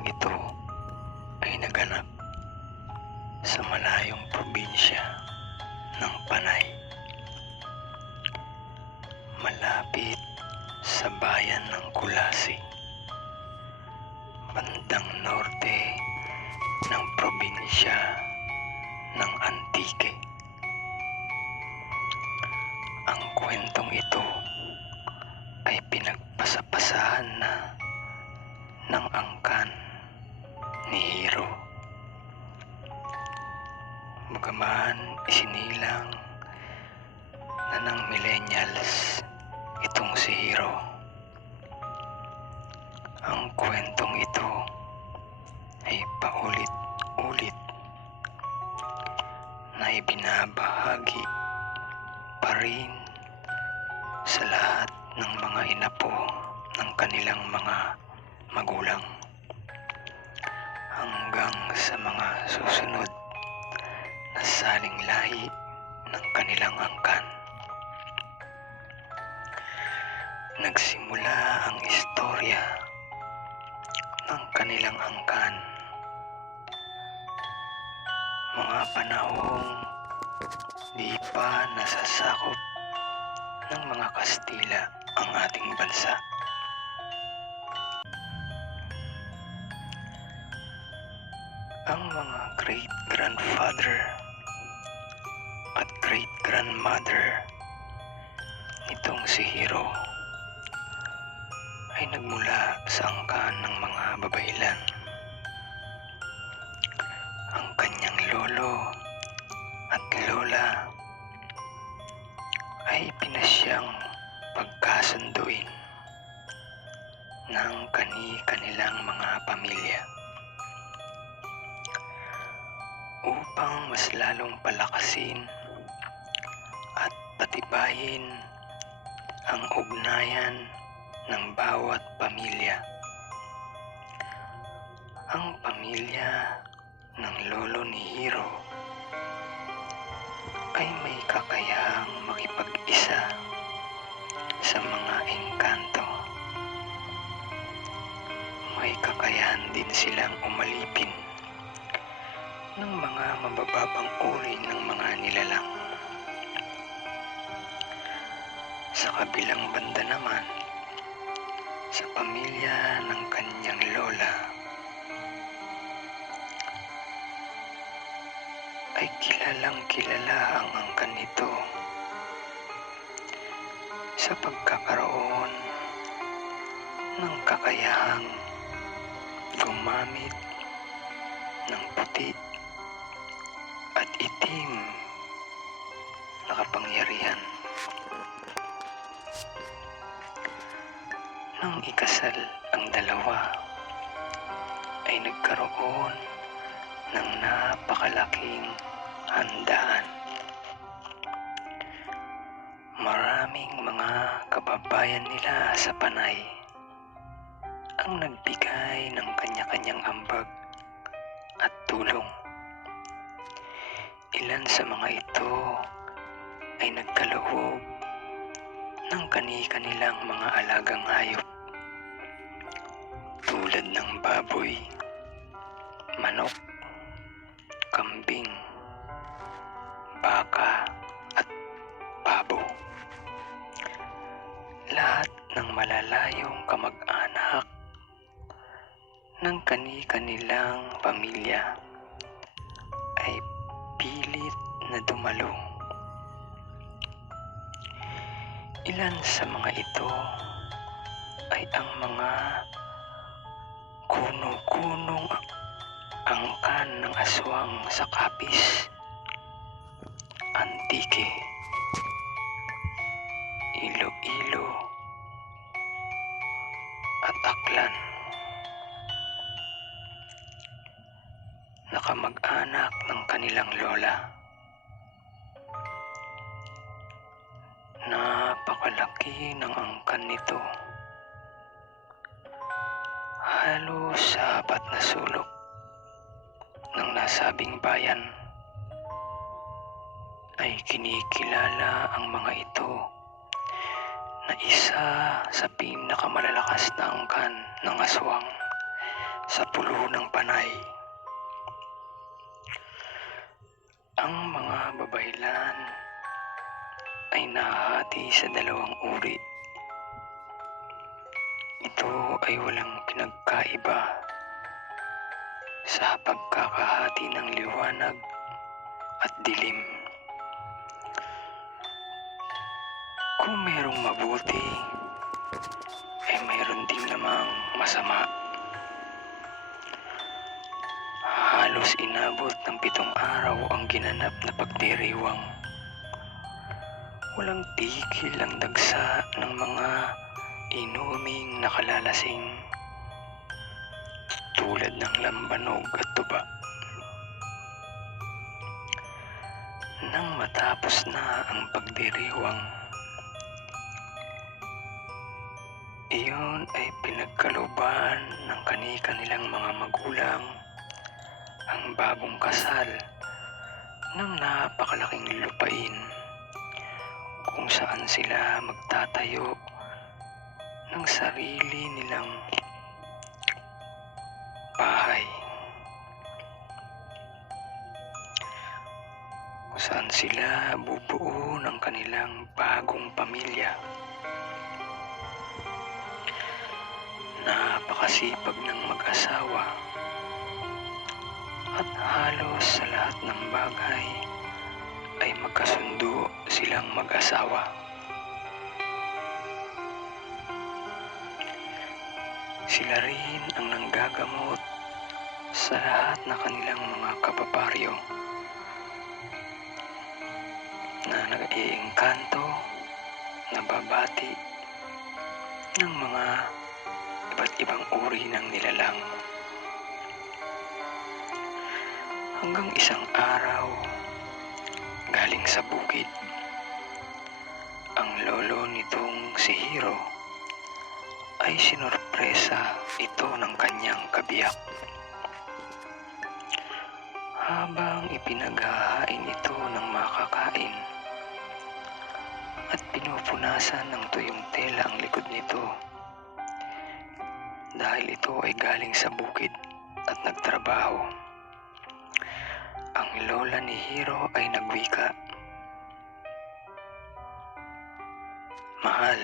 kwentong ito ay naganap sa malayong probinsya ng Panay, malapit sa bayan ng Kulasi, bandang norte ng probinsya ng Antique. Ang kwentong ito ay pinagpasapasahan na ng angkan ni Hiro. Bagaman isinilang na ng millennials itong si Hiro, ang kwentong ito ay paulit-ulit na ibinabahagi pa rin sa lahat ng mga inapo ng kanilang mga magulang hanggang sa mga susunod na saling lahi ng kanilang angkan. Nagsimula ang istorya ng kanilang angkan mga panahong di pa nasasakop ng mga Kastila ang ating bansa. Ang mga great-grandfather at great-grandmother nitong si Hiro ay nagmula sa angkan ng mga babaylan. Ang kanyang lolo at lola ay pinasyang pagkasunduin ng kani-kanilang mga pamilya upang mas lalong palakasin at patibayin ang ugnayan ng bawat pamilya. Ang pamilya ng lolo ni Hiro ay may kakayahang makipag-isa sa mga engkanto. May kakayahan din silang umalipin ng mga mabababang uri ng mga nilalang. Sa kabilang banda naman, sa pamilya ng kanyang lola, ay kilalang-kilala ang angkan nito sa pagkakaroon ng kakayahang gumamit ng puti at itim na kapangyarihan. Nang ikasal ang dalawa, ay nagkaroon ng napakalaking handaan. Maraming mga kababayan nila sa Panay ang nagbigay ng kanya-kanyang ambag at tulong. Ilan sa mga ito ay nagkaloob ng kani-kanilang mga alagang hayop tulad ng baboy, manok, kambing, baka at pabo. Lahat ng malalayong kamag-anak ng kani-kanilang pamilya ay pilit na dumalo. Ilan sa mga ito ay ang mga kuno-kunong angkan ng aswang sa Capiz, Antique, Iloilo at Aklan na kamag-anak ng kanilang lola. Napakalaki ng angkan nito. Halos sa apat na sulok ng nasabing bayan ay kinikilala ang mga ito na isa sa pinakamalalakas na angkan ng aswang sa pulo ng panay. Ang mga babaylan ay nahahati sa dalawang uri. Ito ay walang pinagkaiba sa pagkakahati ng liwanag at dilim. Kung mayroong mabuti, ay mayroon din namang masama. Halos inabot ng 7 araw ang ginanap na pagdiriwang. Walang tigil ang dagsa ng mga inuming nakalalasing tulad ng lambanog at tuba. Nang matapos na ang pagdiriwang, iyon ay pinagkalooban ng kani-kanilang mga magulang ang bagong kasal ng napakalaking lupain kung saan sila magtatayo ng sarili nilang bahay, kung saan sila bubuo ng kanilang bagong pamilya. Napakasipag ng mag-asawa at halos sa lahat ng bagay ay magkasundo silang mag-asawa. Sila rin ang nanggagamot sa lahat na kanilang mga kababaryo na nag-iengkanto, nababati ng mga iba't ibang uri ng nilalang. Hanggang isang araw, galing sa bukid, ang lolo nitong si Hiro ay sinorpresa ito ng kanyang kabiyak. Habang ipinaghahain ito ng makakain at pinupunasan ng tuyong tela ang likod nito dahil ito ay galing sa bukid at nagtrabaho, ang lola ni Hiro ay nagwika, "Mahal,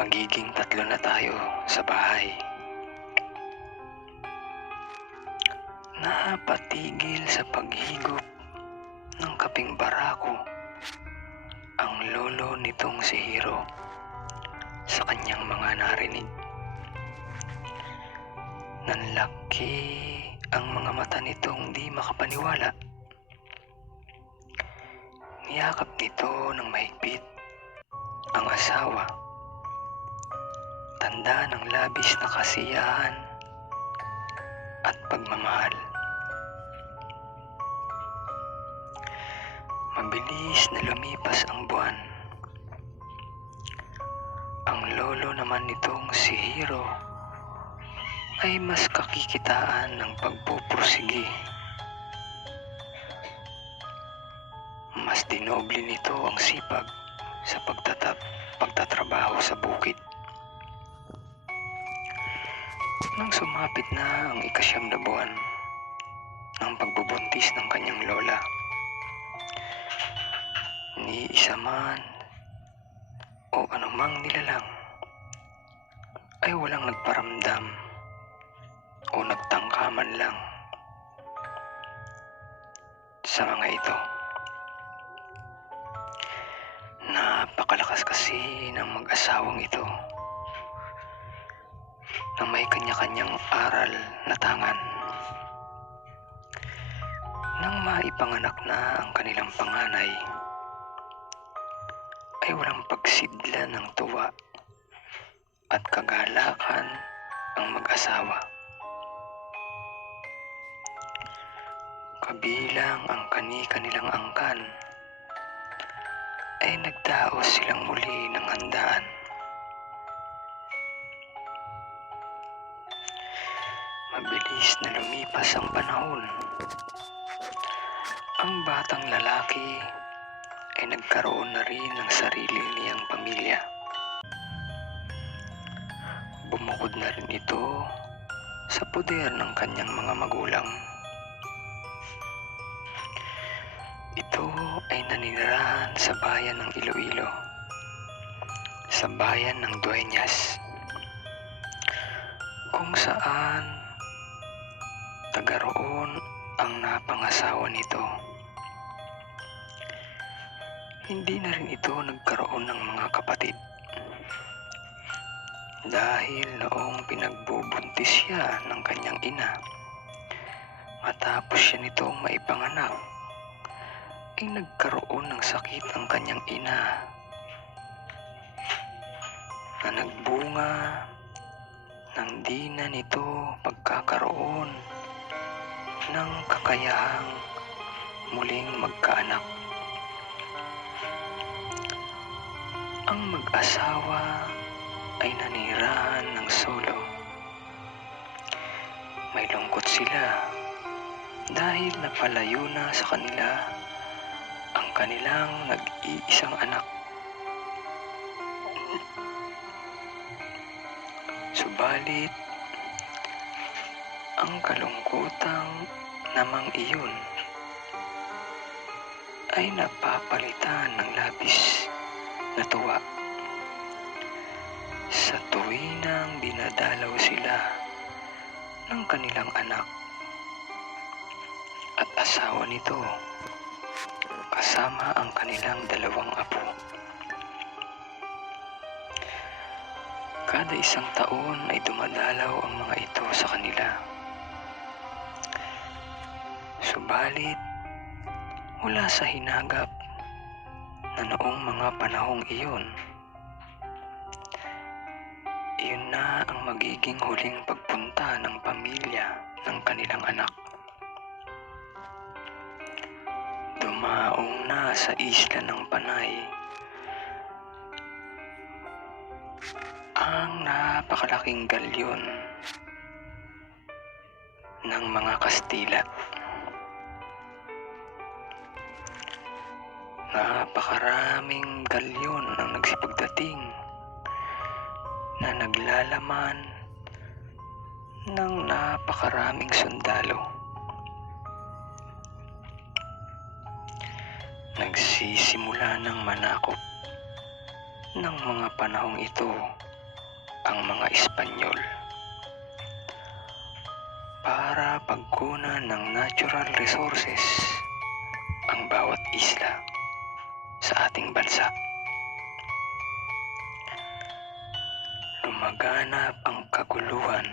magiging 3 na tayo sa bahay." Napatigil sa paghigop ng kaping barako ang lolo nitong si Hiro sa kanyang mga narinig. Nanlaki ang mga mata nitong di makapaniwala. Niyakap nito ng mahigpit ang asawa, tanda ng labis na kasiyahan at pagmamahal. Mabilis na lumipas ang buwan. Ang lolo naman nitong si Hiro ay mas kakikitaan ng pagpupursigi. Mas dinoble nito ang sipag sa pagtatrabaho sa bukid. Nang sumapit na ang 9 na buwan ng pagbubuntis ng kanyang lola, ni isa man o anumang nilalang ay walang nagparamdam o nagtangka man lang sa mga ito. Napakalakas kasi ng mag-asawang ito na may kanya-kanyang aral na tangan. Nang maipanganak na ang kanilang panganay, ay walang pagsidla ng tuwa at kagalakan ang mag-asawa. Kabilang ang kani-kanilang angkan, ay nagdaos silang muli ng handaan. Mabilis na lumipas ang panahon. Ang batang lalaki ay nagkaroon na rin ng sarili niyang pamilya. Bumukod na rin ito sa poder ng kanyang mga magulang. Ito ay naninirahan sa bayan ng Iloilo, sa bayan ng Dueñas, kung saan taga roon ang napangasawa nito. Hindi na rin ito nagkaroon ng mga kapatid dahil noong pinagbubuntis siya ng kanyang ina, matapos siya nitong maipanganak, ay nagkaroon ng sakit ang kanyang ina na nagbunga ng di na nito pagkakaroon ng kakayahang muling magkaanak. Ang mag-asawa ay nanirahan ng solo. May lungkot sila dahil napalayo na sa kanila ang kanilang nag-iisang anak. Subalit, ang kalungkutang namang iyon ay napapalitan ng labis na tuwa sa tuwinang dinadalaw sila ng kanilang anak at asawa nito kasama ang kanilang dalawang apo. Kada isang taon ay dumadalaw ang mga ito sa kanila. Subalit, mula sa hinagap na noong mga panahong iyon na ang magiging huling pagpunta ng pamilya ng kanilang anak. Dumaong na sa isla ng Panay ang napakalaking galyon ng mga Kastila. Napakaraming galyon ang nagsipagdating na naglalaman ng napakaraming sundalo. Nagsisimula ng manakop ng mga panahong ito ang mga Espanyol para pagkunan ng natural resources ang bawat isla sa ating bansa. Lumaganap ang kaguluhan,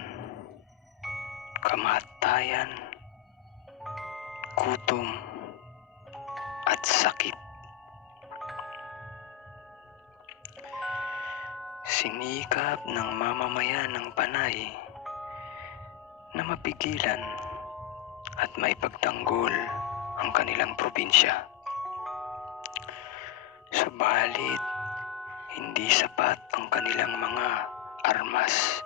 kamatayan, gutom, at sakit. Sinikap ng mamamayan ng Panay na mapigilan at maipagtanggol ang kanilang probinsya. Subalit, hindi sapat ang kanilang mga armas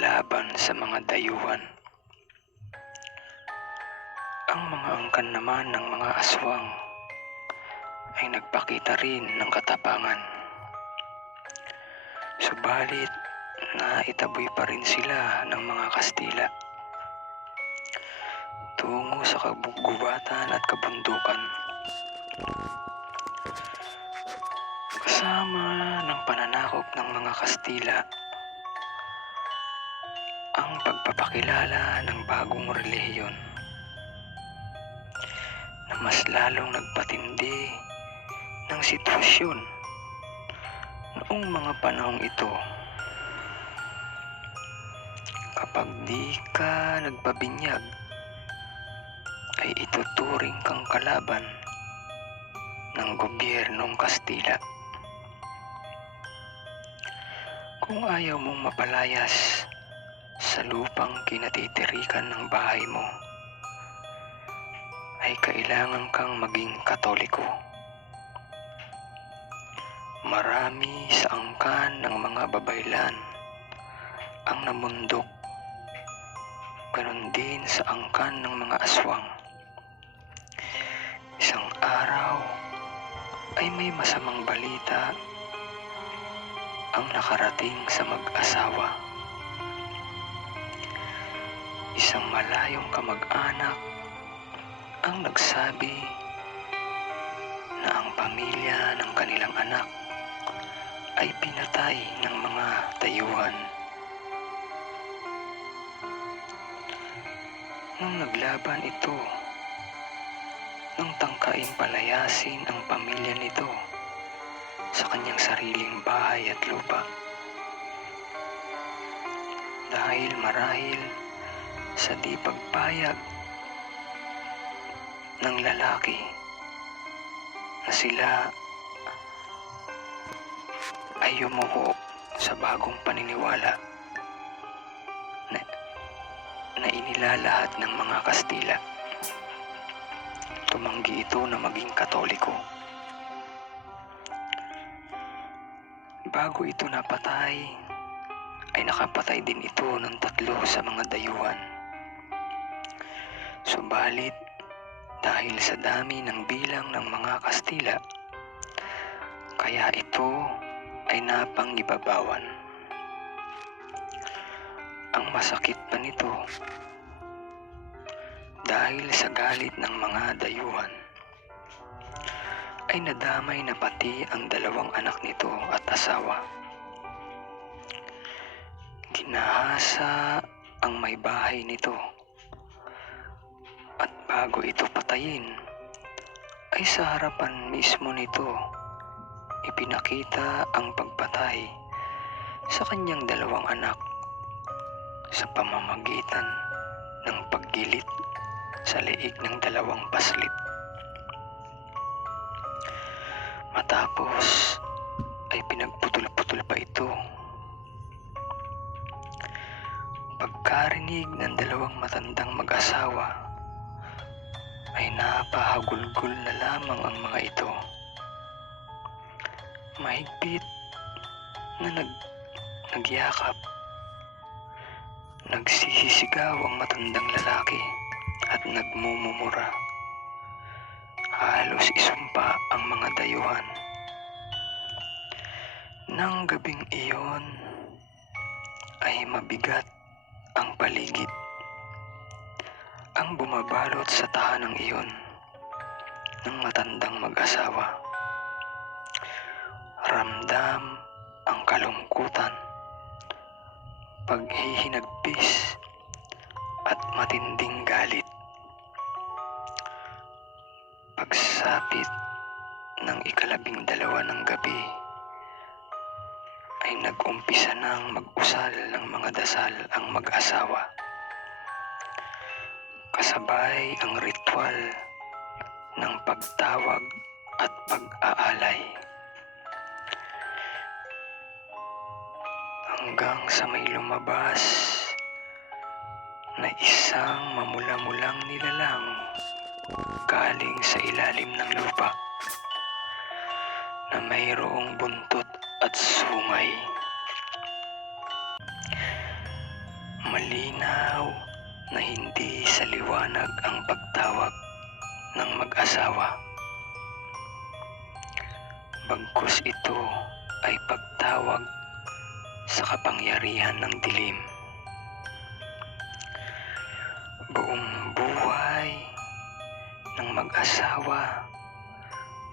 laban sa mga dayuhan. Ang mga angkan naman ng mga aswang ay nagpakita rin ng katapangan. Subalit, naitaboy pa rin sila ng mga Kastila tungo sa kabugubatan at kabundukan. Kasama ng pananakop ng mga Kastila ang pagpapakilala ng bagong relihiyon na mas lalong nagpatindi ng sitwasyon noong mga panahong ito. Kapag di ka nagpabinyag, ay ituturing kang kalaban ng gobyernong Kastila. Kung ayaw mong mapalayas sa lupang kinatitirikan ng bahay mo, ay kailangan kang maging Katoliko. Marami sa angkan ng mga babaylan ang namundok, ganon din sa angkan ng mga aswang. Isang araw ay may masamang balita ang nakarating sa mag-asawa. isang malayong kamag-anak ang nagsabi na ang pamilya ng kanilang anak ay pinatay ng mga dayuhan. Nang naglaban ito, nang tangkaing palayasin ang pamilya nito sa kanyang sariling bahay at lupa. Dahil marahil sa di pagpayag ng lalaki na sila ay yumuko sa bagong paniniwala na inilalahat ng mga Kastila. Tumanggi ito na maging Katoliko. Bago ito napatay, ay nakapatay din ito ng 3 sa mga dayuhan. Subalit, dahil sa dami ng bilang ng mga Kastila, kaya ito ay napangibabawan. Ang masakit pa nito, dahil sa galit ng mga dayuhan, ay nadamay na pati ang 2 anak nito at asawa. Ginahasa ang may bahay nito, at bago ito patayin, ay sa harapan mismo nito ipinakita ang pagpatay sa kanyang 2 anak sa pamamagitan ng paggilit sa leeg ng 2 paslit. Matapos ay pinagputol-putol pa ito. Pagkarinig ng 2 matandang mag-asawa, ay napahagulgol na lamang ang mga ito. Mahigpit na nagyakap. Nagsisisigaw ang matandang lalaki at nagmumumura. Halos isumpa ang mga dayuhan. Nang gabing iyon ay mabigat ang paligid. Ang bumabalot sa tahanang iyon ng matandang mag-asawa. Ramdam ang kalungkutan, paghihinagpis at matinding galit. Pagsapit ng 12 ng gabi ay nag-umpisa nang mag-usal ng mga dasal ang mag-asawa. Kasabay ang ritual ng pagtawag at pag-aalay. Hanggang sa may lumabas na isang mamula-mulang nilalang galing sa ilalim ng lupa na mayroong buntot at sungay. Malinaw na hindi sa liwanag ang pagtawag ng mag-asawa. Bagkus ito ay pagtawag sa kapangyarihan ng dilim. Buong buhay ng mag-asawa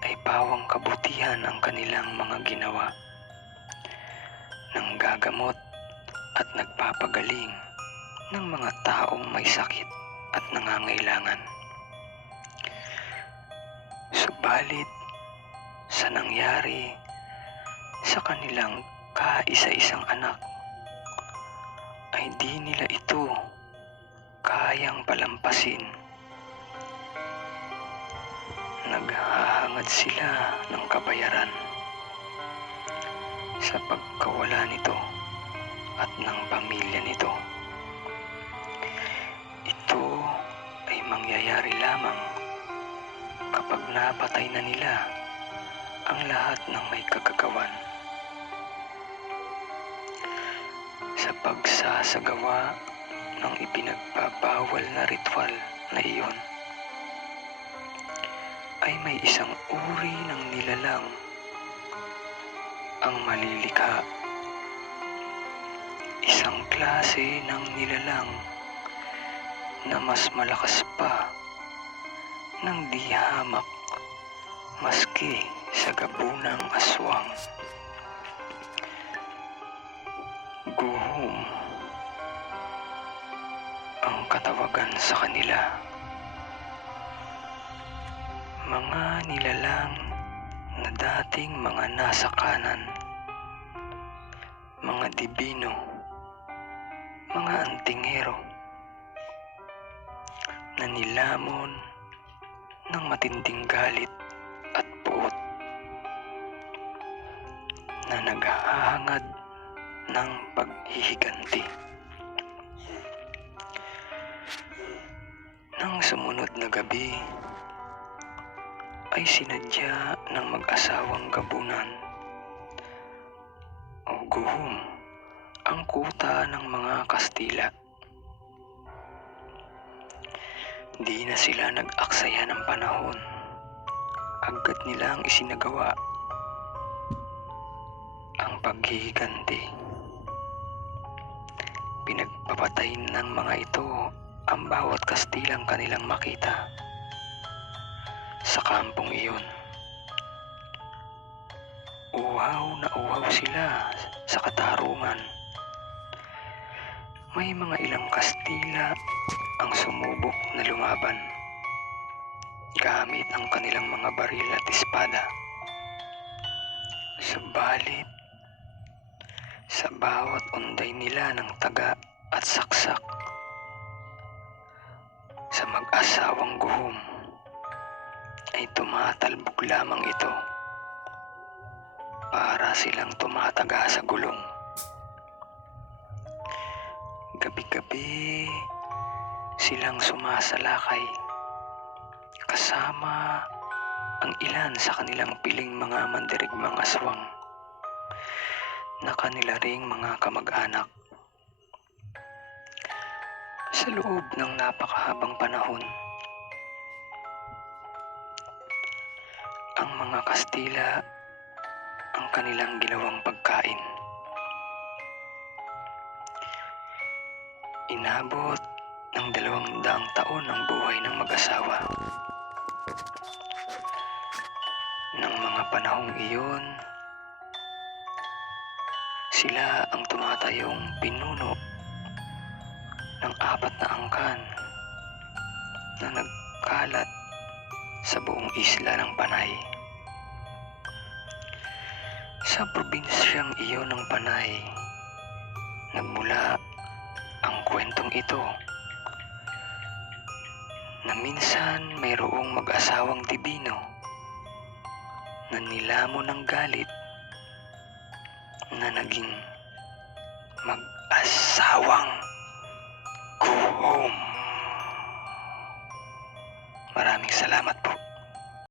ay pawang kabutihan ang kanilang mga ginawa, nanggagamot at nagpapagaling ng mga taong may sakit at nangangailangan. Subalit, sa nangyari sa kanilang kaisa-isang anak, ay di nila ito kayang palampasin. Naghahangad sila ng kabayaran sa pagkawala nito at ng pamilya nito. Ito ay mangyayari lamang kapag napatay na nila ang lahat ng may kagagawan. Sa pagsasagawa ng ipinagbabawal na ritual na iyon, ay may isang uri ng nilalang ang malilikha. Isang klase ng nilalang na mas malakas pa ng di hamak maski sa gabunang aswang. Guhom ang katawagan sa kanila. Mga nilalang na dating mga nasa kanan, mga dibino, mga antingero, na nilamon ng matinding galit at puot, na naghahangad ng paghihiganti. Nang sumunod na gabi, ay sinadya ng mag-asawang gabunan o guhom ang kuta ng mga Kastila. Di na sila nag-aksaya ng panahon. Agad nilang isinagawa ang paghihiganti. Pinagpapatay ng mga ito ang bawat Kastilang kanilang makita sa kampong iyon. Uhaw na uhaw sila sa katarungan. May mga ilang Kastila ang sumubok na lumaban gamit ang kanilang mga baril at espada. Subalit, sa bawat unday nila ng taga at saksak sa mag-asawang guhom, ay tumatalbog lamang ito para silang tumataga sa gulong. Gabi-gabi silang sumasalakay kasama ang ilan sa kanilang piling mga mandirigmang aswang na kanila ring mga kamag-anak. Sa loob ng napakahabang panahon, ang mga Kastila ang kanilang ginawang pagkain. Inabot ng 200 taon ang buhay ng mag-asawa. Nang mga panahong iyon, sila ang tumatayong pinuno ng 4 na angkan na nagkalat sa buong isla ng Panay. Sa probinsyang iyon ng Panay, nagmula ang kwentong ito na minsan mayroong mag-asawang dibino na nilamon ng galit na naging mag-asawang guhom. Maraming salamat po.